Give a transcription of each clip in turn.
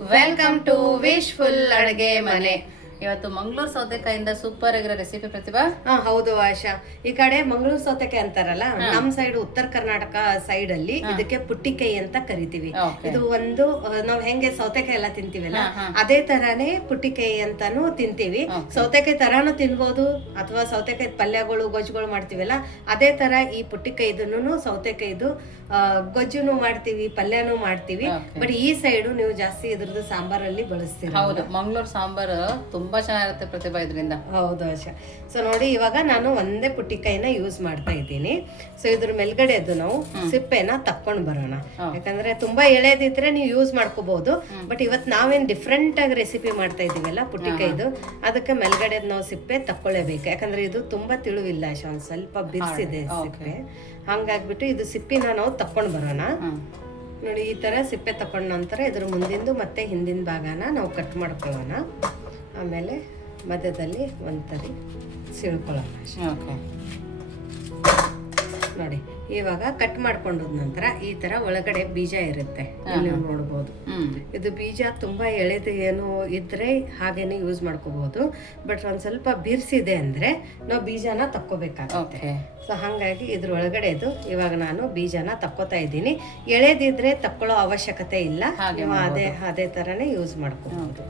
Welcome to wishful ಅಡುಗೆ ಮನೆ. ಇವತ್ತು ಮಂಗಳೂರು ಸೌತೆಕಾಯಿಂದ ಸೂಪರ್ ಆಗಿರೋ ರೆಸಿಪಿ ಪ್ರತಿಭಾ? ಹಾ ಹೌದು ಆಶಾ. ಈ ಕಡೆ ಮಂಗಳೂರು ಸೌತೆಕಾಯಿ ಅಂತಾರಲ್ಲ ನಮ್ ಸೈಡ್ ಉತ್ತರ ಕರ್ನಾಟಕ ಸೈಡ್ ಅಲ್ಲಿ ಇದಕ್ಕೆ ಪುಟ್ಟಿಕಾಯಿ ಅಂತ ಕರಿತೀವಿ. ಇದು ಒಂದು ನಾವ್ ಹೆಂಗೆ ಸೌತೆಕಾಯಿ ಎಲ್ಲ ತಿಂತೀವಲ್ಲ ಅದೇ ತರಾನೇ ಪುಟ್ಟಿಕಾಯಿ ಅಂತಾನು ತಿಂತೀವಿ. ಸೌತೆಕಾಯಿ ತರಾನು ತಿನ್ಬೋದು ಅಥವಾ ಸೌತೆಕಾಯಿ ಪಲ್ಯಗಳು ಗೊಜ್ಜುಗಳು ಮಾಡ್ತೀವಲ್ಲ ಅದೇ ತರ ಈ ಪುಟ್ಟಿಕಾಯಿ ಇದನ್ನು ಸೌತೆಕಾಯಿದು ಗೊಜ್ಜುನು ಮಾಡ್ತೀವಿ ಪಲ್ಯನೂ ಮಾಡ್ತೀವಿ. ಬಟ್ ಈ ಸೈಡು ನೀವು ಜಾಸ್ತಿ ಇದ್ರದ್ದು ಸಾಂಬಾರಲ್ಲಿ ಬಳಸ್ತೀವಿ ಹೌದು ಮಂಗಳೂರು ಸಾಂಬಾರ್ ತುಂಬಾ ಚೆನ್ನಾಗಿರುತ್ತೆ ಪ್ರತಿಭಾ ಇದರಿಂದ. ಹೌದು ಆಶಾ. ಸೊ ನೋಡಿ ಇವಾಗ ನಾನು ಒಂದೇ ಪುಟ್ಟಿಕಾಯಿನ ಯೂಸ್ ಮಾಡ್ತಾ ಇದ್ದೀನಿ. ಸೊ ಇದ್ರ ಮೇಲ್ಗಡೆದು ನಾವು ಸಿಪ್ಪೆನ ತಕ್ಕೊಂಡು ಬರೋಣ. ಯಾಕಂದ್ರೆ ತುಂಬಾ ಎಳೆದಿದ್ರೆ ನೀವು ಯೂಸ್ ಮಾಡ್ಕೋಬಹುದು ಬಟ್ ಇವತ್ತು ನಾವೇನ್ ಡಿಫ್ರೆಂಟ್ ಆಗಿ ರೆಸಿಪಿ ಮಾಡ್ತಾ ಇದೀವಲ್ಲ ಪುಟ್ಟಿಕಾಯಿದು ಅದಕ್ಕೆ ಮೇಲ್ಗಡೆ ನಾವು ಸಿಪ್ಪೆ ತಕ್ಕೊಳ್ಳೇಬೇಕು ಯಾಕಂದ್ರೆ ಇದು ತುಂಬಾ ತಿಳುವಿಲ್ಲ ಆಶಾ ಒಂದ್ ಸ್ವಲ್ಪ ಬಿರ್ಸಿದೆ ಸಿಪ್ಪೆ. ಹಂಗಾಗ್ಬಿಟ್ಟು ಇದು ಸಿಪ್ಪಿನ ನಾವು ತಕ್ಕೊಂಡು ಬರೋಣ. ನೋಡಿ ಈ ತರ ಸಿಪ್ಪೆ ತಕೊಂಡ ನಂತರ ಇದ್ರ ಮುಂದಿಂದು ಮತ್ತೆ ಹಿಂದಿನ ಭಾಗನ ನಾವು ಕಟ್ ಮಾಡ್ಕೊಳ್ಳೋಣ. ಆಮೇಲೆ ಮಧ್ಯದಲ್ಲಿ ಒಂಥರಿ ಸಿಳ್ಕೊಳ್ಳೋಣ. ಓಕೆ. ನೋಡಿ ಇವಾಗ ಕಟ್ ಮಾಡ್ಕೊಂಡದ ನಂತರ ಈ ತರ ಒಳಗಡೆ ಬೀಜ ಇರುತ್ತೆ. ನೀವು ನೋಡ್ಬೋದು. ಇದು ಬೀಜ ತುಂಬಾ ಎಳೆದು ಏನು ಇದ್ರೆ ಹಾಗೇನೆ ಯೂಸ್ ಮಾಡ್ಕೋಬಹುದು ಬಟ್ ಒಂದ್ ಸ್ವಲ್ಪ ಬಿರ್ಸಿದೆ ಅಂದ್ರೆ ನಾವು ಬೀಜನ ತಕ್ಕೋಬೇಕಾಗುತ್ತೆ. ಸೊ ಹಾಗಾಗಿ ಇದ್ರ ಒಳಗಡೆ ಇದು ಇವಾಗ ನಾನು ಬೀಜನ ತಕ್ಕೋತಾ ಇದ್ದೀನಿ. ಎಳೆದಿದ್ರೆ ತಕ್ಕೊಳ್ಳೋ ಅವಶ್ಯಕತೆ ಇಲ್ಲ. ನೀವು ಅದೇ ಅದೇ ತರನೇ ಯೂಸ್ ಮಾಡ್ಕೋಬಹುದು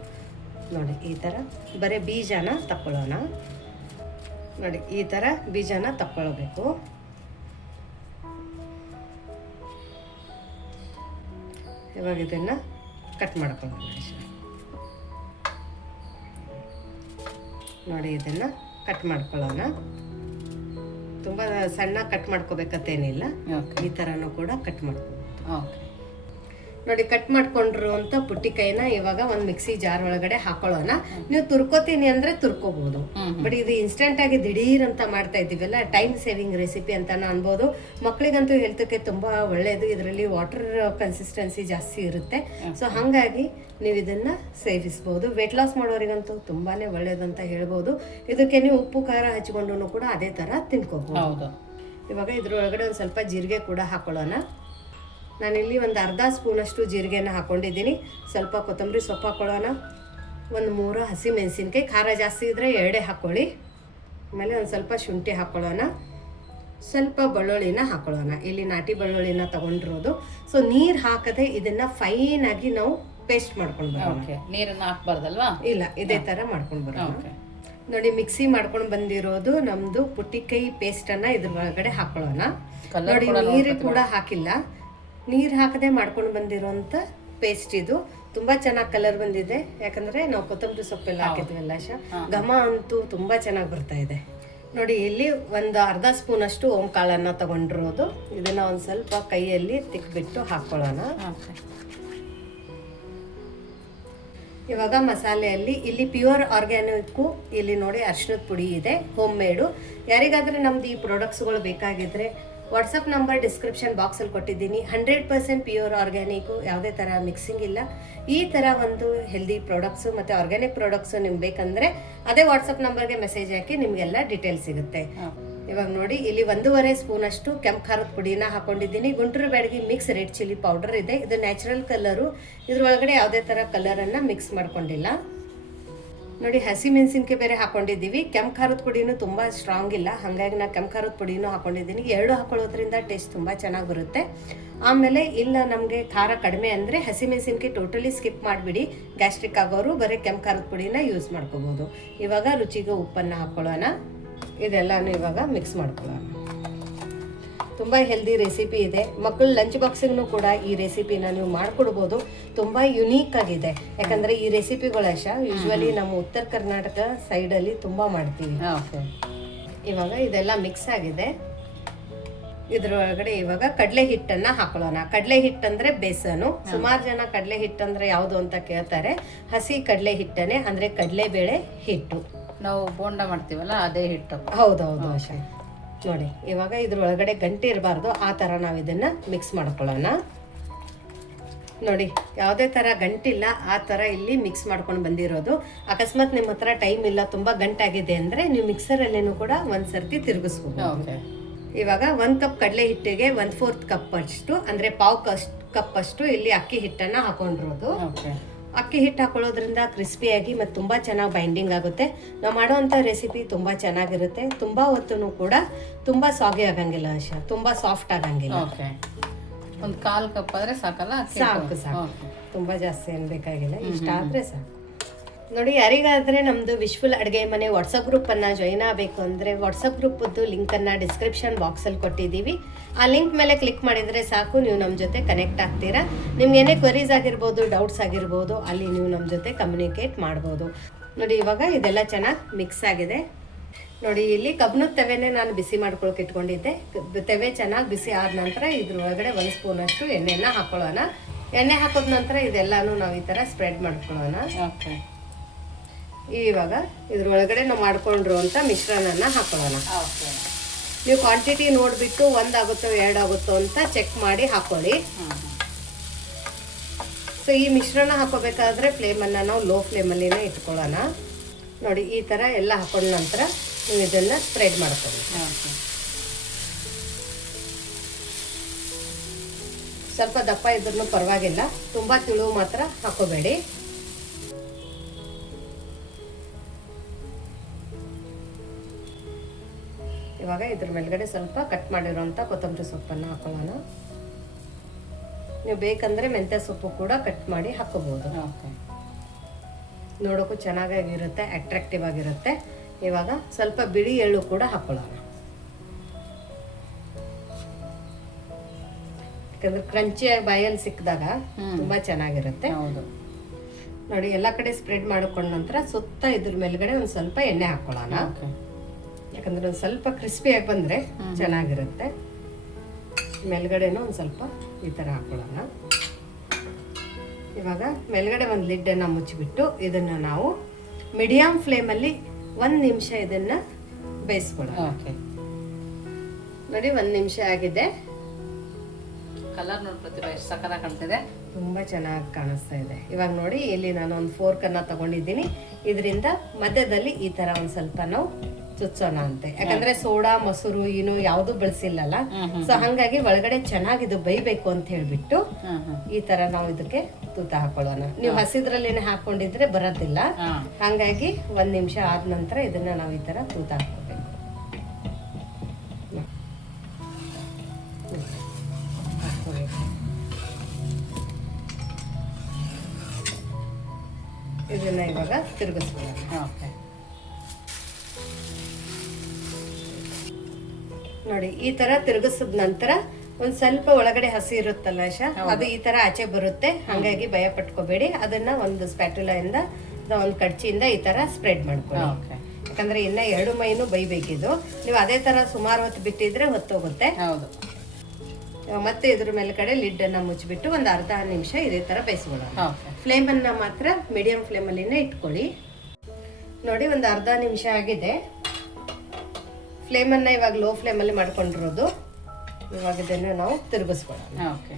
ನೋಡಿ ಈ ಥರ ಬರೀ ಬೀಜನ ತಕ್ಕೊಳ್ಳೋಣ. ನೋಡಿ ಈ ಥರ ಬೀಜನ ತಕ್ಕೊಳ್ಬೇಕು. ಇವಾಗ ಇದನ್ನು ಕಟ್ ಮಾಡ್ಕೊಳ್ಳೋಣ ನೋಡಿ ಇದನ್ನು ಕಟ್ ಮಾಡ್ಕೊಳ್ಳೋಣ. ತುಂಬ ಸಣ್ಣ ಕಟ್ ಮಾಡ್ಕೋಬೇಕಂತೇನಿಲ್ಲ. ಓಕೆ ಈ ಥರನೂ ಕೂಡ ಕಟ್ ಮಾಡ್ಕೋಬೋದು. ಓಕೆ ನೋಡಿ ಕಟ್ ಮಾಡ್ಕೊಂಡ್ರು ಅಂತ ಪುಟ್ಟಿಕಾಯಿನ ಇವಾಗ ಒಂದು ಮಿಕ್ಸಿ ಜಾರ್ ಒಳಗಡೆ ಹಾಕೊಳ್ಳೋಣ. ನೀವು ತುರ್ಕೋತೀನಿ ಅಂದ್ರೆ ತುರ್ಕೋಬಹುದು ಬಟ್ ಇದು ಇನ್ಸ್ಟೆಂಟ್ ಆಗಿ ದಿಢೀರ್ ಅಂತ ಮಾಡ್ತಾ ಇದ್ದೀವಲ್ಲ ಟೈಮ್ ಸೇವಿಂಗ್ ರೆಸಿಪಿ ಅಂತ ಅನ್ಬೋದು. ಮಕ್ಕಳಿಗಂತೂ ಹೆಲ್ತ್ಗೆ ತುಂಬಾ ಒಳ್ಳೇದು. ಇದರಲ್ಲಿ ವಾಟರ್ ಕನ್ಸಿಸ್ಟೆನ್ಸಿ ಜಾಸ್ತಿ ಇರುತ್ತೆ. ಸೊ ಹಾಗಾಗಿ ನೀವು ಇದನ್ನ ಸೇವಿಸಬಹುದು ವೆಯ್ಟ್ ಲಾಸ್ ಮಾಡೋರಿಗಂತೂ ತುಂಬಾನೇ ಒಳ್ಳೇದು ಅಂತ ಹೇಳ್ಬೋದು. ಇದಕ್ಕೆ ನೀವು ಉಪ್ಪು ಖಾರ ಹಚ್ಕೊಂಡು ಕೂಡ ಅದೇ ತರ ತಿನ್ಕೋಬಹುದು ಹೌದು. ಇವಾಗ ಇದ್ರೊಳಗಡೆ ಒಂದು ಸ್ವಲ್ಪ ಜೀರಿಗೆ ಕೂಡ ಹಾಕೊಳ್ಳೋಣ. ನಾನಿಲ್ಲಿ ಒಂದು ಅರ್ಧ ಸ್ಪೂನಷ್ಟು ಜೀರಿಗೆನ ಹಾಕ್ಕೊಂಡಿದ್ದೀನಿ ಸ್ವಲ್ಪ ಕೊತ್ತಂಬರಿ ಸೊಪ್ಪು ಹಾಕೊಳ್ಳೋಣ. ಒಂದು ಮೂರು ಹಸಿ ಮೆಣಸಿನ್ಕಾಯಿ ಖಾರ ಜಾಸ್ತಿ ಇದ್ದರೆ ಎರಡೇ ಹಾಕ್ಕೊಳ್ಳಿ ಆಮೇಲೆ ಒಂದು ಸ್ವಲ್ಪ ಶುಂಠಿ ಹಾಕ್ಕೊಳ್ಳೋಣ ಸ್ವಲ್ಪ ಬೆಳ್ಳುಳ್ಳಿನ ಹಾಕೊಳ್ಳೋಣ. ಇಲ್ಲಿ ನಾಟಿ ಬೆಳ್ಳುಳ್ಳಿನ ತಗೊಂಡಿರೋದು. ಸೊ ನೀರು ಹಾಕದೆ ಇದನ್ನ ಫೈನ್ ಆಗಿ ನಾವು ಪೇಸ್ಟ್ ಮಾಡ್ಕೊಂಡು ಬರೋಣ. ನೀರನ್ನ ಹಾಕ್ಬಾರ್ದಲ್ವಾ? ಇಲ್ಲ ಇದೇ ಥರ ಮಾಡ್ಕೊಂಡು ಬರೋಣ. ನೋಡಿ ಮಿಕ್ಸಿ ಮಾಡ್ಕೊಂಡು ಬಂದಿರೋದು ನಮ್ದು ಪುಟ್ಟಿಕಾಯಿ ಪೇಸ್ಟ್ ಅನ್ನ ಇದ್ರ ಒಳಗಡೆ ಹಾಕೊಳ್ಳೋಣ ನೋಡಿ ನೀರು ಕೂಡ ಹಾಕಿಲ್ಲ. ನೀರು ಹಾಕದೆ ಮಾಡ್ಕೊಂಡು ಬಂದಿರೋಂಥ ಪೇಸ್ಟ್ ಇದು. ತುಂಬಾ ಚೆನ್ನಾಗಿ ಕಲರ್ ಬಂದಿದೆ. ಯಾಕಂದ್ರೆ ನಾವು ಕೊತ್ತಂಬರಿ ಸೊಪ್ಪೆಲ್ಲ ಹಾಕಿದ್ವಲ್ಲ ಶಾ ಘಮ ಅಂತೂ ತುಂಬಾ ಚೆನ್ನಾಗಿ ಬರ್ತಾ ಇದೆ. ನೋಡಿ ಇಲ್ಲಿ ಒಂದು ಅರ್ಧ ಸ್ಪೂನ್ ಅಷ್ಟು ಓಂ ಕಾಳನ್ನ ತಗೊಂಡಿರೋದು. ಇದನ್ನ ಒಂದು ಸ್ವಲ್ಪ ಕೈಯಲ್ಲಿ ತಿಕ್ಬಿಟ್ಟು ಹಾಕೊಳ್ಳೋಣ. ಇವಾಗ ಮಸಾಲೆಯಲ್ಲಿ ಇಲ್ಲಿ ಪ್ಯೂರ್ ಆರ್ಗ್ಯಾನಿಕ್ಕು ಇಲ್ಲಿ ನೋಡಿ ಅರ್ಶಿನದ ಪುಡಿ ಇದೆ ಹೋಮ್ ಮೇಡು ಯಾರಿಗಾದ್ರೆ ನಮ್ದು ಈ ಪ್ರಾಡಕ್ಟ್ಸ್ಗಳು ಬೇಕಾಗಿದ್ರೆ ವಾಟ್ಸಪ್ ನಂಬರ್ ಡಿಸ್ಕ್ರಿಪ್ಷನ್ ಬಾಕ್ಸಲ್ಲಿ ಕೊಟ್ಟಿದ್ದೀನಿ. ಹಂಡ್ರೆಡ್ ಪರ್ಸೆಂಟ್ ಪ್ಯೂರ್ ಆರ್ಗ್ಯಾನಿಕ್ಕು ಯಾವುದೇ ಥರ ಮಿಕ್ಸಿಂಗ್ ಇಲ್ಲ. ಈ ಥರ ಒಂದು ಹೆಲ್ದಿ ಪ್ರಾಡಕ್ಟ್ಸು ಮತ್ತು ಆರ್ಗ್ಯಾನಿಕ್ ಪ್ರಾಡಕ್ಟ್ಸು ನಿಮ್ಗೆ ಬೇಕಂದರೆ ಅದೇ ವಾಟ್ಸಪ್ ನಂಬರ್ಗೆ ಮೆಸೇಜ್ ಹಾಕಿ ನಿಮಗೆಲ್ಲ ಡೀಟೇಲ್ಸ್ ಸಿಗುತ್ತೆ. ಇವಾಗ ನೋಡಿ ಇಲ್ಲಿ ಒಂದೂವರೆ ಸ್ಪೂನ್ ಅಷ್ಟು ಕೆಂಪು ಖಾರದ ಪುಡಿನ ಹಾಕೊಂಡಿದ್ದೀನಿ. Guntur Byadgi mix red chilli powder ಇದೆ. ಇದು ನ್ಯಾಚುರಲ್ ಕಲರು ಇದರೊಳಗಡೆ ಯಾವುದೇ ಥರ ಕಲರನ್ನು ಮಿಕ್ಸ್ ಮಾಡ್ಕೊಂಡಿಲ್ಲ. ನೋಡಿ, ಹಸಿ ಮೆಣಸಿನ್ಕಾಯಿ ಬೇರೆ ಹಾಕೊಂಡಿದ್ದೀವಿ. ಕೆಂಪು ಖಾರದ ಪುಡಿನೂ ತುಂಬ ಸ್ಟ್ರಾಂಗ್ ಇಲ್ಲ. ಹಾಗಾಗಿ ನಾನು ಕೆಂಪು ಖಾರದ ಪುಡಿನೂ ಹಾಕೊಂಡಿದ್ದೀನಿ. ಎರಡು ಹಾಕೊಳ್ಳೋದ್ರಿಂದ ಟೇಸ್ಟ್ ತುಂಬ ಚೆನ್ನಾಗಿ ಬರುತ್ತೆ. ಆಮೇಲೆ ಇಲ್ಲ, ನಮಗೆ ಖಾರ ಕಡಿಮೆ ಅಂದರೆ ಹಸಿ ಮೆಣಸಿನ್ಕಾಯಿ ಟೋಟಲಿ ಸ್ಕಿಪ್ ಮಾಡಿಬಿಡಿ. ಗ್ಯಾಸ್ಟ್ರಿಕ್ ಆಗೋರು ಬರೀ ಕೆಂಪು ಖಾರದ ಪುಡಿನ ಯೂಸ್ ಮಾಡ್ಕೋಬೋದು. ಇವಾಗ ರುಚಿಗೆ ಉಪ್ಪನ್ನು ಹಾಕ್ಕೊಳ್ಳೋಣ ಇದೆಲ್ಲನೂ ಇವಾಗ ಮಿಕ್ಸ್ ಮಾಡ್ಕೊಳ್ಳೋಣ. ತುಂಬ ಹೆಲ್ದಿ ರೆಸಿಪಿ ಇದೆ. ಮಕ್ಕಳು ಲಂಚ್ ಬಾಕ್ಸಿಗೂ ಕೂಡ ಈ ರೆಸಿಪಿನ ನೀವು ಮಾಡಿಕೊಡ್ಬೋದು. ತುಂಬ ಯುನೀಕ್ ಆಗಿದೆ. ಯಾಕಂದರೆ ಈ ರೆಸಿಪಿಗಳ ಯೂಶ್ವಲಿ ನಮ್ಮ ಉತ್ತರ ಕರ್ನಾಟಕ ಸೈಡಲ್ಲಿ ತುಂಬ ಮಾಡ್ತೀವಿ. ಇವಾಗ ಇದೆಲ್ಲ ಮಿಕ್ಸ್ ಆಗಿದೆ. ಇದ್ರೊಳಗಡೆ ಇವಾಗ ಕಡಲೆ ಹಿಟ್ಟನ್ನ ಹಾಕೊಳ್ಳೋಣ. ಕಡಲೆ ಹಿಟ್ಟಂದ್ರೆ ಬೇಸನು. ಸುಮಾರು ಜನ ಕಡಲೆ ಹಿಟ್ಟಂದ್ರೆ ಯಾವುದು ಅಂತ ಕೇಳ್ತಾರೆ. ಹಸಿ ಕಡಲೆ ಹಿಟ್ಟನೆ ಅಂದ್ರೆ ಕಡಲೆ ಬೇಳೆ ಹಿಟ್ಟು. ನಾವು ಬೋಂಡ ಮಾಡ್ತೀವಲ್ಲ ಅದೇ ಹಿಟ್ಟು. ಹೌದೌದು ಆಶಾ. ನೋಡಿ ಇವಾಗ ಇದ್ರೊಳಗಡೆ ಗಂಟೆ ಇರಬಾರ್ದು ಆ ಥರ ನಾವು ಇದನ್ನ ಮಿಕ್ಸ್ ಮಾಡ್ಕೊಳ್ಳೋಣ. ನೋಡಿ ಯಾವುದೇ ಥರ ಗಂಟಿಲ್ಲ ಆ ಥರ ಇಲ್ಲಿ ಮಿಕ್ಸ್ ಮಾಡ್ಕೊಂಡು ಬಂದಿರೋದು. ಅಕಸ್ಮಾತ್ ನಿಮ್ಮ ಹತ್ರ ಟೈಮ್ ಇಲ್ಲ ತುಂಬ ಗಂಟಾಗಿದೆ ಅಂದರೆ ನೀವು ಮಿಕ್ಸರಲ್ಲೇನು ಕೂಡ ಒಂದು ಸರ್ತಿ ತಿರುಗಿಸ್ಬೋದು ಇವಾಗ ಒಂದು ಕಪ್ ಕಡಲೆ ಹಿಟ್ಟಿಗೆ ಒಂದು ಫೋರ್ತ್ ಕಪ್ ಅಷ್ಟು ಅಂದರೆ ಪಾವು ಕಷ್ಟು ಕಪ್ ಅಷ್ಟು ಇಲ್ಲಿ ಅಕ್ಕಿ ಹಿಟ್ಟನ್ನು ಹಾಕೊಂಡಿರೋದು. ಓಕೆ. ಅಕ್ಕಿ ಹಿಟ್ಟು ಹಾಕೊಳ್ಳೋದ್ರಿಂದ ಕ್ರಿಸ್ಪಿಯಾಗಿ ಮತ್ತು ತುಂಬ ಚೆನ್ನಾಗಿ ಬೈಂಡಿಂಗ್ ಆಗುತ್ತೆ. ನಾವು ಮಾಡೋವಂಥ ರೆಸಿಪಿ ತುಂಬ ಚೆನ್ನಾಗಿರುತ್ತೆ. ತುಂಬ ಹೊತ್ತು ಕೂಡ ತುಂಬ ಸಾಗಿ ಆಗಂಗಿಲ್ಲ ಅಂಶ ತುಂಬ ಸಾಫ್ಟ್ ಆಗಂಗಿಲ್ಲ. ಓಕೆ. ಒಂದು ಕಾಲು ಕಪ್ ಆದರೆ ಸಾಕಲ್ಲ? ಸಾಕು? ಸಾಕು. ತುಂಬ ಜಾಸ್ತಿ ಏನು ಬೇಕಾಗಿಲ್ಲ. ಇಷ್ಟ ಆದರೆ ಸಾಕು. ನೋಡಿ, ಯಾರಿಗಾದರೆ ನಮ್ಮದು ವಿಶ್ವಲ್ ಅಡುಗೆ ಮನೆ ವಾಟ್ಸಪ್ ಗ್ರೂಪನ್ನು ಜಾಯಿನ್ ಆಗಬೇಕು ಅಂದರೆ ವಾಟ್ಸಪ್ ಗ್ರೂಪದ್ದು ಲಿಂಕನ್ನು ಡಿಸ್ಕ್ರಿಪ್ಷನ್ ಬಾಕ್ಸಲ್ಲಿ ಕೊಟ್ಟಿದ್ದೀವಿ. ಆ ಲಿಂಕ್ ಮೇಲೆ ಕ್ಲಿಕ್ ಮಾಡಿದರೆ ಸಾಕು, ನೀವು ನಮ್ಮ ಜೊತೆ ಕನೆಕ್ಟ್ ಆಗ್ತೀರಾ. ನಿಮ್ಗೆ ಏನೇ ಕ್ವರೀಸ್ ಆಗಿರ್ಬೋದು ಡೌಟ್ಸ್ ಆಗಿರ್ಬೋದು, ಅಲ್ಲಿ ನೀವು ನಮ್ಮ ಜೊತೆ ಕಮ್ಯುನಿಕೇಟ್ ಮಾಡ್ಬೋದು. ನೋಡಿ, ಇವಾಗ ಇದೆಲ್ಲ ಚೆನ್ನಾಗಿ ಮಿಕ್ಸ್ ಆಗಿದೆ. ನೋಡಿ, ಇಲ್ಲಿ ಕಬ್ಬಿಣದ ತೆವೆನೇ ನಾನು ಬಿಸಿ ಮಾಡ್ಕೊಳಕ್ಕೆ ಇಟ್ಕೊಂಡಿದ್ದೆ. ತವೆ ತೆವೆ ಚೆನ್ನಾಗಿ ಬಿಸಿ ಆದ ನಂತರ ಇದ್ರ ಒಳಗಡೆ ಒಂದು ಸ್ಪೂನಷ್ಟು ಎಣ್ಣೆನ ಹಾಕೊಳ್ಳೋಣ. ಎಣ್ಣೆ ಹಾಕೋದ ನಂತರ ಇದೆಲ್ಲಾನು ನಾವು ಈ ಥರ ಸ್ಪ್ರೆಡ್ ಮಾಡ್ಕೊಳ್ಳೋಣ. ಓಕೆ ಇವಾಗ ಇದ್ರೊಳಗಡೆ ನಾವು ಮಾಡ್ಕೊಂಡಿರುವಂಥ ಮಿಶ್ರಣನ ಹಾಕೊಳ್ಳೋಣ. ನೀವು ಕ್ವಾಂಟಿಟಿ ನೋಡಿಬಿಟ್ಟು ಒಂದಾಗುತ್ತೋ ಎರಡಾಗುತ್ತೋ ಅಂತ ಚೆಕ್ ಮಾಡಿ ಹಾಕೊಳ್ಳಿ. ಸೊ ಈ ಮಿಶ್ರಣ ಹಾಕೋಬೇಕಾದ್ರೆ ಫ್ಲೇಮನ್ನು ನಾವು ಲೋ ಫ್ಲೇಮಲ್ಲಿನೇ ಇಟ್ಕೊಳ್ಳೋಣ. ನೋಡಿ ಈ ಥರ ಎಲ್ಲ ಹಾಕೊಂಡ ನಂತರ ನೀವು ಇದನ್ನು ಸ್ಪ್ರೆಡ್ ಮಾಡ್ಕೊಳ್ಳಿ. ಸ್ವಲ್ಪ ದಪ್ಪ ಇದ್ರೂ ಪರವಾಗಿಲ್ಲ ತುಂಬ ತಿಳು ಮಾತ್ರ ಹಾಕೋಬೇಡಿ. ಇವಾಗ ಇದ್ರ ಮೇಲ್ಗಡೆ ಸ್ವಲ್ಪ ಕಟ್ ಮಾಡಿರೋಂಥ ಕೊತ್ತಂಬರಿ ಸೊಪ್ಪನ್ನು ಹಾಕೊಳ್ಳೋಣ. ನೀವು ಬೇಕಂದ್ರೆ ಮೆಂತ್ಯ ಸೊಪ್ಪು ಕೂಡ ಕಟ್ ಮಾಡಿ ಹಾಕೋಬಹುದು. ನೋಡೋಕ್ಕೂ ಚೆನ್ನಾಗಿರುತ್ತೆ ಅಟ್ರಾಕ್ಟಿವ್ ಆಗಿರುತ್ತೆ. ಇವಾಗ ಸ್ವಲ್ಪ ಬಿಳಿ ಎಳ್ಳು ಕೂಡ ಹಾಕೊಳ್ಳೋಣ. ಯಾಕಂದ್ರೆ ಕ್ರಂಚಿ ಬಾಯಲ್ಲಿ ಸಿಕ್ಕಿದಾಗ. ತುಂಬಾ ಚೆನ್ನಾಗಿರುತ್ತೆ. ಹೌದು. ನೋಡಿ ಎಲ್ಲ ಕಡೆ ಸ್ಪ್ರೆಡ್ ಮಾಡ್ಕೊಂಡ ನಂತರ ಸುತ್ತ ಇದ್ರ ಮೇಲ್ಗಡೆ ಒಂದು ಸ್ವಲ್ಪ ಎಣ್ಣೆ ಹಾಕೊಳ್ಳೋಣ. ಯಾಕಂದ್ರೆ ಒಂದು ಸ್ವಲ್ಪ ಕ್ರಿಸ್ಪಿಯಾಗಿ ಬಂದ್ರೆ ಚೆನ್ನಾಗಿರುತ್ತೆ. ಮೇಲ್ಗಡೆನೂ ಒಂದು ಸ್ವಲ್ಪ ಈ ಥರ ಹಾಕೊಳ್ಳೋಣ. ಇವಾಗ ಮೇಲ್ಗಡೆ ಒಂದು ಲಿಡ್ಡನ್ನು ಮುಚ್ಚಿಬಿಟ್ಟು ಇದನ್ನು ನಾವು ಮೀಡಿಯಮ್ ಫ್ಲೇಮಲ್ಲಿ ಒಂದು ನಿಮಿಷ ಇದನ್ನು ಬೇಯಿಸ್ಕೊಳ್ಳೋಣ. ಓಕೆ ನೋಡಿ ಒಂದು ನಿಮಿಷ ಆಗಿದೆ. ಕಲರ್ ನೋಡ್ಬೋದು ಎಷ್ಟು ಸಕ್ಕರ ಕಾಣ್ತಿದೆ? ತುಂಬ ಚೆನ್ನಾಗಿ ಕಾಣಿಸ್ತಾ ಇದೆ. ಇವಾಗ ನೋಡಿ ಇಲ್ಲಿ ನಾನು ಒಂದು ಫೋರ್ಕನ್ನು ತಗೊಂಡಿದ್ದೀನಿ. ಇದರಿಂದ ಮಧ್ಯದಲ್ಲಿ ಈ ಥರ ಒಂದು ಸ್ವಲ್ಪ ನಾವು ಚುಚ್ಚೋಣ ಅಂತೆ ಯಾಕಂದ್ರೆ ಸೋಡಾ ಮೊಸರು ಏನು ಯಾವುದು ಬಳಸಿಲ್ಲಲ್ಲ ಸೊ ಹಂಗಾಗಿ ಒಳಗಡೆ ಚೆನ್ನಾಗಿ ಇದು ಬೈಬೇಕು ಅಂತ ಹೇಳ್ಬಿಟ್ಟು ಈ ತರ ನಾವು ಇದಕ್ಕೆ ತೂತ ಹಾಕೊಳ್ಳೋಣ ನೀವು ಹಸಿದ್ರಲ್ಲೇನೆ ಹಾಕೊಂಡಿದ್ರೆ ಬರೋದಿಲ್ಲ ಹಂಗಾಗಿ ಒಂದ್ ನಿಮಿಷ ಆದ ನಂತರ ಇದನ್ನ ನಾವು ಈ ತರ ತೂತ ಹಾಕೋಬೇಕು ಇದನ್ನ ಇವಾಗ ತಿರುಗಿಸ್ಕೊಳ್ಳೋಣ ಓಕೆ ನೋಡಿ ಈ ತರ ತಿರುಗಿಸಿದ ನಂತರ ಒಂದ್ ಸ್ವಲ್ಪ ಒಳಗಡೆ ಹಸಿ ಇರುತ್ತಲ್ಲ ಆಶಾ ಅದು ಈ ತರ ಆಚೆ ಬರುತ್ತೆ. ಹಂಗಾಗಿ ಭಯ ಪಟ್ಕೋಬೇಡಿ. ಅದನ್ನ ಒಂದು ಸ್ಪ್ಯಾಟುಲಾ ಇಂದ ಅಥವಾ ಒಂದ್ ಕಡ್ಚಿಯಿಂದ ಈ ತರ ಸ್ಪ್ರೆಡ್ ಮಾಡ್ಕೊಳ್ಳಿ. ಯಾಕಂದ್ರೆ ಇನ್ನ ಎರಡು ಮೈನು ಬೈಬೇಕಿದು. ನೀವು ಅದೇ ತರ ಸುಮಾರು ಹೊತ್ತು ಬಿಟ್ಟಿದ್ರೆ ಹೊತ್ತೋಗುತ್ತೆ. ಮತ್ತೆ ಇದ್ರ ಮೇಲ್ಗಡೆ ಲಿಡ್ ಅನ್ನ ಮುಚ್ಚಿಬಿಟ್ಟು ಒಂದ್ ಅರ್ಧ ನಿಮಿಷ ಇದೇ ತರ ಬೇಯಿಸ್ಕೊಳ್ಳೋಣ. ಫ್ಲೇಮ್ ಅನ್ನ ಮಾತ್ರ ಮೀಡಿಯಂ ಫ್ಲೇಮ್ ಅಲ್ಲಿನೇ ಇಟ್ಕೊಳ್ಳಿ. ನೋಡಿ ಒಂದು ಅರ್ಧ ನಿಮಿಷ ಆಗಿದೆ. ಫ್ಲೇಮ್ ಅನ್ನ ಇವಾಗ ಲೋ ಫ್ಲೇಮ್ ಅಲ್ಲಿ ಮಾಡ್ಕೊಂಡಿರೋದು. ಇವಾಗ ಇದನ್ನು ನಾವು ತಿರುಗಿಸ್ಕೊಳ್ಳೋಣ. ಓಕೆ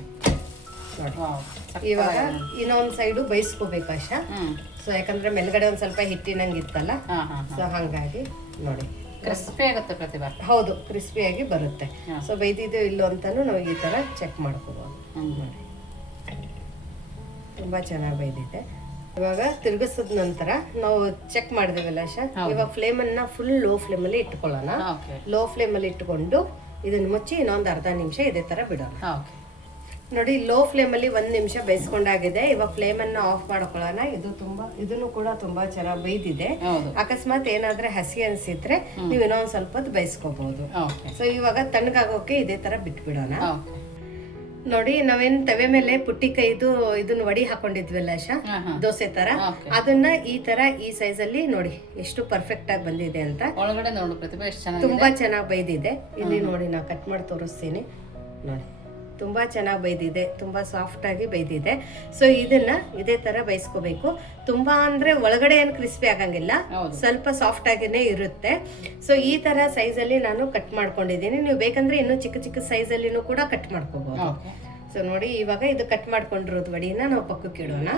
ಇವಾಗ ಇನ್ನೊಂದು ಸೈಡು ಬೈಸ್ಕೋಬೇಕು ಅಷ್ಟ ಸೊ ಯಾಕಂದ್ರೆ ಮೇಲ್ಗಡೆ ಒಂದು ಸ್ವಲ್ಪ ಹಿಟ್ಟಿನಂಗೆ ಇತ್ತಲ್ಲ? ಸೊ ಹಂಗಾಗಿ ನೋಡಿ. ಕ್ರಿಸ್ಪಿ ಆಗುತ್ತೆ ಪ್ರತಿಭಾ. ಹೌದು ಕ್ರಿಸ್ಪಿಯಾಗಿ ಬರುತ್ತೆ. ಸೊ ಬೈದಿದ್ದು ಇಲ್ಲೋ ಅಂತಾನು ನಾವು ಈ ತರ ಚೆಕ್ ಮಾಡ್ಕೋಬಹುದು ಹ್ಮ್. ನೋಡಿ. ತುಂಬಾ ಚೆನ್ನಾಗಿ ಬೈದಿದೆ ಇವಾಗ ತಿರುಗಿಸಿದ ನಂತರ ನಾವು ಚೆಕ್ ಮಾಡಿದೇವಲ್ಲ ಶಾ ಇವಾಗ ಫ್ಲೇಮ್ ಅನ್ನ ಫುಲ್ ಲೋ ಫ್ಲೇಮ್ ಅಲ್ಲಿ ಇಟ್ಕೊಳ್ಳೋಣ. ಲೋ ಫ್ಲೇಮ್ ಅಲ್ಲಿ ಇಟ್ಕೊಂಡು ಇದನ್ನ ಮುಚ್ಚಿ ಇನ್ನೊಂದು ಅರ್ಧ ನಿಮಿಷ ಇದೇ ತರ ಬಿಡೋಣ. ನೋಡಿ ಲೋ ಫ್ಲೇಮ್ ಅಲ್ಲಿ ಒಂದ್ ನಿಮಿಷ ಬೇಯಿಸ್ಕೊಂಡಾಗಿದೆ. ಇವಾಗ ಫ್ಲೇಮ್ ಅನ್ನ ಆಫ್ ಮಾಡ್ಕೊಳ್ಳೋಣ. ಇದು ತುಂಬಾ ಇದನ್ನು ಕೂಡ ತುಂಬಾ ಚೆನ್ನಾಗಿ ಬೈದಿದೆ ಅಕಸ್ಮಾತ್ ಏನಾದ್ರೆ ಹಸಿ ಅನ್ಸಿದ್ರೆ ನೀವು ಇನ್ನೊಂದ್ ಸ್ವಲ್ಪ ಹೊತ್ತು ಬೇಯಿಸ್ಕೋಬಹುದು ಸೊ ಇವಾಗ ತಣ್ಣಗಾಗೋಕೆ ಇದೇ ತರ ಬಿಟ್ಬಿಡೋಣ. ನೋಡಿ ನಾವೇನ್ ತವೆ ಮೇಲೆ ಪುಟ್ಟಿ ಕೈದು ಇದನ್ನ ವಡಿ ಹಾಕೊಂಡಿದ್ವಲ್ಲ ಶಾ ದೋಸೆ ತರ. ಅದನ್ನ ಈ ತರ ಈ ಸೈಜ್ ಅಲ್ಲಿ ನೋಡಿ ಎಷ್ಟು ಪರ್ಫೆಕ್ಟ್ ಆಗಿ ಬಂದಿದೆ ಅಂತ. ಒಳಗಡೆ ನೋಡು ಪ್ರತಿಭಾ ಎಷ್ಟು ಚೆನ್ನಾಗಿದೆ. ತುಂಬಾ ಚೆನ್ನಾಗಿ ಬೈದಿದೆ ಇಲ್ಲಿ ನೋಡಿ ನಾ ಕಟ್ ಮಾಡಿ ತೋರಿಸ್ತೀನಿ. ನೋಡಿ. ತುಂಬಾ ಚೆನ್ನಾಗಿ ಬೈದಿದೆ ತುಂಬ ಸಾಫ್ಟ್ ಆಗಿ ಬೈದಿದೆ ಸೊ ಇದನ್ನ ಇದೇ ತರ ಬೈಸ್ಕೋಬೇಕು ತುಂಬಾ ಅಂದ್ರೆ ಒಳಗಡೆ ಏನು ಕ್ರಿಸ್ಪಿ ಆಗಂಗಿಲ್ಲ ಸ್ವಲ್ಪ ಸಾಫ್ಟ್ ಆಗಿನೇ ಇರುತ್ತೆ. ಸೊ ಈ ತರ ಸೈಜಲ್ಲಿ ಅಲ್ಲಿ ನಾನು ಕಟ್ ಮಾಡ್ಕೊಂಡಿದ್ದೀನಿ. ನೀವು ಬೇಕಂದ್ರೆ ಇನ್ನು ಚಿಕ್ಕ ಚಿಕ್ಕ ಸೈಜ್ ಅಲ್ಲಿನೂ ಕೂಡ ಕಟ್ ಮಾಡ್ಕೋಬಹುದು ಸೊ ನೋಡಿ ಇವಾಗ ಇದು ಕಟ್ ಮಾಡ್ಕೊಂಡಿರೋದು ವಡಿನ ನಾವು ಪಕ್ಕಕ್ಕೆ ಇಡೋಣ.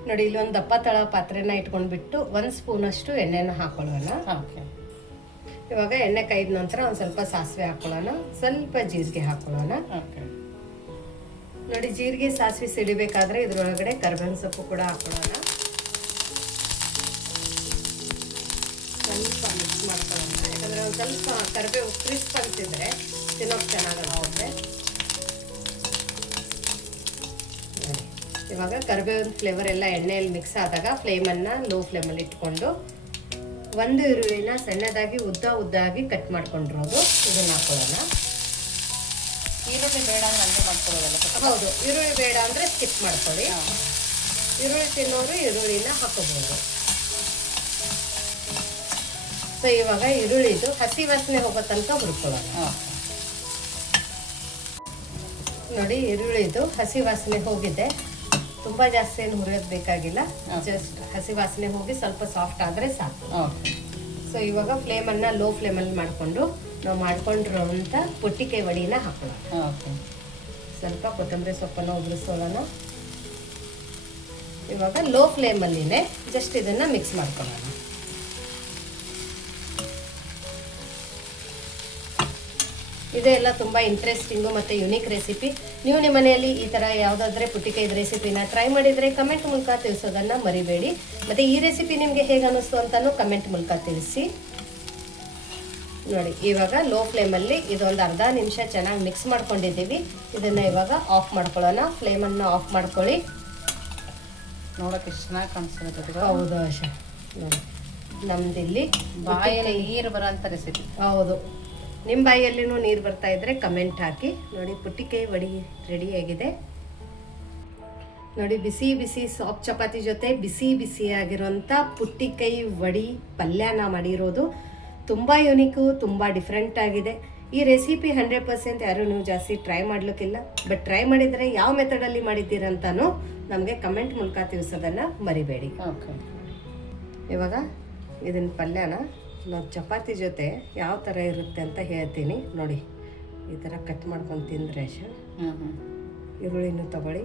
ನೋಡಿ ನೋಡಿ ಇಲ್ಲೊಂದು ದಪ್ಪ ತಳ ಪಾತ್ರೆನ ಇಟ್ಕೊಂಡ್ಬಿಟ್ಟು ಒಂದು ಸ್ಪೂನಷ್ಟು ಎಣ್ಣೆನ ಹಾಕೊಳ್ಳೋಣ. ಓಕೆ. ಇವಾಗ ಎಣ್ಣೆ ಕೈದ ನಂತರ ಒಂದು ಸ್ವಲ್ಪ ಸಾಸಿವೆ ಹಾಕೊಳ್ಳೋಣ. ಸ್ವಲ್ಪ ಜೀರಿಗೆ ಹಾಕೊಳ್ಳೋಣ. ನೋಡಿ ಜೀರಿಗೆ ಸಾಸಿವೆ ಸಿಡಿಬೇಕಾದ್ರೆ ಇದ್ರೊಳಗಡೆ ಕರ್ಬೇವಿನ ಸೊಪ್ಪು ಕೂಡ ಹಾಕೊಳ್ಳೋಣ. ಸ್ವಲ್ಪ ಮಿಕ್ಸ್ ಮಾಡ್ಕೊಳ್ಳೋಣ. ಯಾಕಂದ್ರೆ ಒಂದು ಸ್ವಲ್ಪ ಕರಿಬೇವು ಕ್ರಿಸ್ಪ್ ಅಂತಿದ್ರೆ ತಿನ್ನೋಕೆ ಚೆನ್ನಾಗಲ್ಲ. ಇವಾಗ ಕರಿಬೇವಿನ ಫ್ಲೇವರ್ ಎಲ್ಲ ಎಣ್ಣೆಯಲ್ಲಿ ಮಿಕ್ಸ್ ಆದಾಗ ಫ್ಲೇಮನ್ನು ಲೋ ಫ್ಲೇಮಲ್ಲಿ ಇಟ್ಕೊಂಡು ಒಂದು ಈರುಳ್ಳಿನ ಸಣ್ಣದಾಗಿ ಉದ್ದ ಉದ್ದಾಗಿ ಕಟ್ ಮಾಡ್ಕೊಂಡಿರೋದು ಇದನ್ನ ಹಾಕೊಳ್ಳೋಣ. ಈರುಳ್ಳಿ ಬೇಡ ಅಂದ್ರೆ ಹಂಗೆ ಮಾಡ್ಕೊಳ್ಳೋದಲ್ಲ ಹೌದು ಈರುಳ್ಳಿ ಬೇಡ ಅಂದರೆ ಸ್ಕಿಪ್ ಮಾಡ್ಕೊಳ್ಳಿ. ಈರುಳ್ಳಿ ತಿನ್ನೋರು ಈರುಳ್ಳಿನ ಹಾಕೋಬಹುದು. ಸೊ ಇವಾಗ ಈರುಳ್ಳಿದು ಹಸಿ ವಾಸನೆ ಹೋಗೋ ತನಕ ಹುರ್ಕೊಳ್ಳೋಣ. ನೋಡಿ ಈರುಳ್ಳಿದು ಹಸಿ ವಾಸನೆ ಹೋಗಿದೆ. ತುಂಬ ಜಾಸ್ತಿ ಏನು ಹುರಿಯೋದು ಬೇಕಾಗಿಲ್ಲ. ಜಸ್ಟ್ ಹಸಿ ವಾಸನೆ ಹೋಗಿ ಸ್ವಲ್ಪ ಸಾಫ್ಟ್ ಆದರೆ ಸಾಕು. ಸೊ ಇವಾಗ ಫ್ಲೇಮನ್ನು ಲೋ ಫ್ಲೇಮಲ್ಲಿ ಮಾಡಿಕೊಂಡು ನಾವು ಮಾಡ್ಕೊಂಡಿರೋಂಥ ಪುಟ್ಟಿಕಾಯಿ ವಡಿನ ಹಾಕೋಣ ಸ್ವಲ್ಪ ಕೊತ್ತಂಬರಿ ಸೊಪ್ಪನ್ನ ಉದುರಿಸೋಣ ಇವಾಗ ಲೋ ಫ್ಲೇಮಲ್ಲಿನೇ ಜಸ್ಟ್ ಇದನ್ನು ಮಿಕ್ಸ್ ಮಾಡ್ಕೊಳ್ಳೋಣ. ಇದೆಲ್ಲ ತುಂಬ ಇಂಟ್ರೆಸ್ಟಿಂಗು ಮತ್ತು ಯುನೀಕ್ ರೆಸಿಪಿ ನೀವು ನಿಮ್ಮ ಮನೆಯಲ್ಲಿ ಈ ಥರ ಯಾವುದಾದ್ರೆ ಪುಟ್ಟಿಕಾಯ್ದು ರೆಸಿಪಿನ ಟ್ರೈ ಮಾಡಿದರೆ ಕಮೆಂಟ್ ಮೂಲಕ ತಿಳಿಸೋದನ್ನು ಮರಿಬೇಡಿ. ಮತ್ತು ಈ ರೆಸಿಪಿ ನಿಮಗೆ ಹೇಗೆ ಅನ್ನಿಸ್ತು ಅಂತಲೂ ಕಮೆಂಟ್ ಮೂಲಕ ತಿಳಿಸಿ. ನೋಡಿ ಇವಾಗ ಲೋ ಫ್ಲೇಮಲ್ಲಿ ಇದೊಂದು ಅರ್ಧ ನಿಮಿಷ ಚೆನ್ನಾಗಿ ಮಿಕ್ಸ್ ಮಾಡ್ಕೊಂಡಿದ್ದೀವಿ. ಇದನ್ನು ಇವಾಗ ಆಫ್ ಮಾಡ್ಕೊಳ್ಳೋಣ. ಫ್ಲೇಮನ್ನು ಆಫ್ ಮಾಡ್ಕೊಳ್ಳಿ. ನೋಡೋಕೆ ಎಷ್ಟು ಚೆನ್ನಾಗಿ ಕಾಣಿಸ್ತದೆ ಹೌದು ಆಶಾ. ನೋಡಿ ನಮ್ದಿಲ್ಲಿ ಬಾಯಲ್ಲಿ ನೀರು ಬರೋಂಥ ರೆಸಿಪಿ ಹೌದು. ನಿಮ್ಮ ಬಾಯಲ್ಲಿನೂ ನೀರು ಬರ್ತಾ ಇದ್ರೆ ಕಮೆಂಟ್ ಹಾಕಿ. ನೋಡಿ ಪುಟ್ಟಿಕಾಯಿ ವಡಿ ರೆಡಿಯಾಗಿದೆ ನೋಡಿ ಬಿಸಿ ಬಿಸಿ ಸಾಪ್ ಚಪಾತಿ ಜೊತೆ ಬಿಸಿ ಬಿಸಿಯಾಗಿರೋಂಥ ಪುಟ್ಟಿಕಾಯಿ ವಡಿ ಪಲ್ಯನ ಮಾಡಿರೋದು ತುಂಬ ಯುನಿಕು ತುಂಬ ಡಿಫ್ರೆಂಟ್ ಆಗಿದೆ. ಈ ರೆಸಿಪಿ ಹಂಡ್ರೆಡ್ ಪರ್ಸೆಂಟ್ ಯಾರು ನೀವು ಜಾಸ್ತಿ ಟ್ರೈ ಮಾಡ್ಲಿಕ್ಕಿಲ್ಲ. ಬಟ್ ಟ್ರೈ ಮಾಡಿದರೆ ಯಾವ ಮೆಥಡಲ್ಲಿ ಮಾಡಿದ್ದೀರಂತಾನು ನಮಗೆ ಕಮೆಂಟ್ ಮೂಲಕ ತಿಳಿಸೋದನ್ನು ಮರಿಬೇಡಿ. ಓಕೆ ಇವಾಗ ಇದನ್ನ ಪಲ್ಯನ ನಾವು ಚಪಾತಿ ಜೊತೆ ಯಾವ ಥರ ಇರುತ್ತೆ ಅಂತ ಹೇಳ್ತೀನಿ. ನೋಡಿ ಈ ಥರ ಕಟ್ ಮಾಡ್ಕೊಂಡು ತಿಂದರೆ ಈರುಳ್ಳಿನೂ ತಗೊಳ್ಳಿ.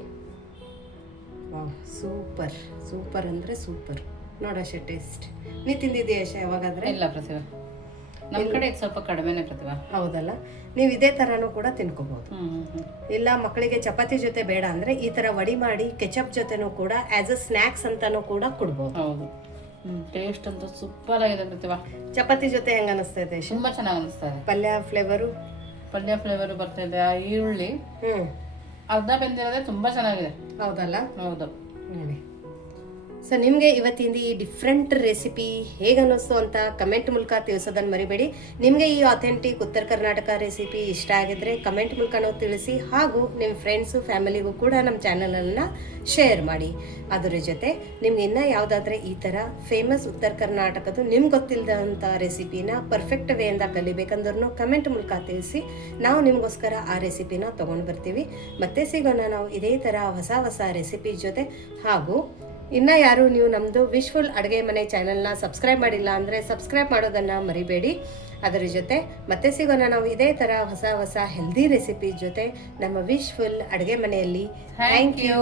Wow super. ಸೂಪರ್ ಅಂದರೆ ಸೂಪರ್. ನೋಡಶ ಟೇಸ್ಟ್. ನೀ ತಿಂದಿದ್ದೀಯ ಅಶ ಯಾವಾಗಾದ್ರೆ? ಇಲ್ಲ ಪ್ರತಿಭಾ. ನಮ್ಮ ಕಡೆ ಸ್ವಲ್ಪ ಕಡಿಮೆನೇ ಪ್ರತಿಭಾ. ಹೌದಲ್ಲ? ನೀವು ಇದೇ ಥರನೂ ಕೂಡ ತಿನ್ಕೋಬೋದು. ಇಲ್ಲ ಮಕ್ಕಳಿಗೆ ಚಪಾತಿ ಜೊತೆ ಬೇಡ ಅಂದರೆ ಈ ಥರ ವಡಿ ಮಾಡಿ ಕೆಚಪ್ ಜೊತೆನೂ ಕೂಡ ಆ್ಯಸ್ ಅ ಸ್ನ್ಯಾಕ್ಸ್ ಅಂತಲೂ ಕೂಡ ಕೊಡ್ಬೋದು. ಹೌದು. ಟೇಸ್ಟ್ ಅಂತೂ ಸೂಪರ್ ಆಗಿದೆ ಪ್ರತಿಭಾ. ಚಪಾತಿ ಜೊತೆ ಹೆಂಗ ಅನಿಸ್ತಾ ಇದೆ ತುಂಬ ಚೆನ್ನಾಗಿ ಅನಿಸ್ತಾ ಇದೆ. ಪಲ್ಯ ಫ್ಲೇವರು ಪಲ್ಯ ಫ್ಲೇವರ್ ಬರ್ತಾ ಇದೆ. ಆ ಈರುಳ್ಳಿ ಹ್ಮ್. ಅರ್ಧ ಬೆಂದಿರೋದೇ ತುಂಬಾ ಚೆನ್ನಾಗಿದೆ. ಹೌದಲ್ಲ? ಹೌದು. ನೋಡಿ. ಸೊ ನಿಮಗೆ ಇವತ್ತಿನ ಈ ಡಿಫ್ರೆಂಟ್ ರೆಸಿಪಿ ಹೇಗೆ ಅನ್ನಿಸ್ತು ಅಂತ ಕಮೆಂಟ್ ಮೂಲಕ ತಿಳಿಸೋದನ್ನು ಮರಿಬೇಡಿ. ನಿಮಗೆ ಈ ಅಥೆಂಟಿಕ್ ಉತ್ತರ ಕರ್ನಾಟಕ ರೆಸಿಪಿ ಇಷ್ಟ ಆಗಿದ್ರೆ ಕಮೆಂಟ್ ಮೂಲಕನೂ ತಿಳಿಸಿ ಹಾಗೂ ನಿಮ್ಮ ಫ್ರೆಂಡ್ಸು ಫ್ಯಾಮಿಲಿಗೂ ಕೂಡ ನಮ್ಮ ಚಾನಲನ್ನು ಶೇರ್ ಮಾಡಿ. ಅದರ ಜೊತೆ ನಿಮ್ಗೆ ಇನ್ನೂ ಯಾವುದಾದ್ರೆ ಈ ಥರ ಫೇಮಸ್ ಉತ್ತರ ಕರ್ನಾಟಕದ್ದು ನಿಮ್ಗೆ ಗೊತ್ತಿಲ್ಲದಂಥ ರೆಸಿಪಿನ ಪರ್ಫೆಕ್ಟ್ ವೇಯಿಂದ ಕಲಿಬೇಕಂದ್ರೂ ಕಮೆಂಟ್ ಮೂಲಕ ತಿಳಿಸಿ. ನಾವು ನಿಮಗೋಸ್ಕರ ಆ ರೆಸಿಪಿನ ತೊಗೊಂಡು ಬರ್ತೀವಿ. ಮತ್ತೆ ಸಿಗೋಣ ನಾವು ಇದೇ ಥರ ಹೊಸ ಹೊಸ ರೆಸಿಪಿ ಜೊತೆ ಹಾಗೂ ಇನ್ನು ಯಾರು ನೀವು ನಮ್ಮದು ವಿಶ್ಫುಲ್ ಅಡುಗೆ ಮನೆ ಚಾನಲ್ನ ಸಬ್ಸ್ಕ್ರೈಬ್ ಮಾಡಿಲ್ಲ ಅಂದರೆ ಸಬ್ಸ್ಕ್ರೈಬ್ ಮಾಡೋದನ್ನು ಮರಿಬೇಡಿ. ಅದರ ಜೊತೆ ಮತ್ತೆ ಸಿಗೋಣ ನಾವು ಇದೇ ಥರ ಹೊಸ ಹೊಸ ಹೆಲ್ದಿ ರೆಸಿಪಿ ಜೊತೆ ನಮ್ಮ ವಿಶ್ಫುಲ್ ಅಡುಗೆ ಮನೆಯಲ್ಲಿ. Thank you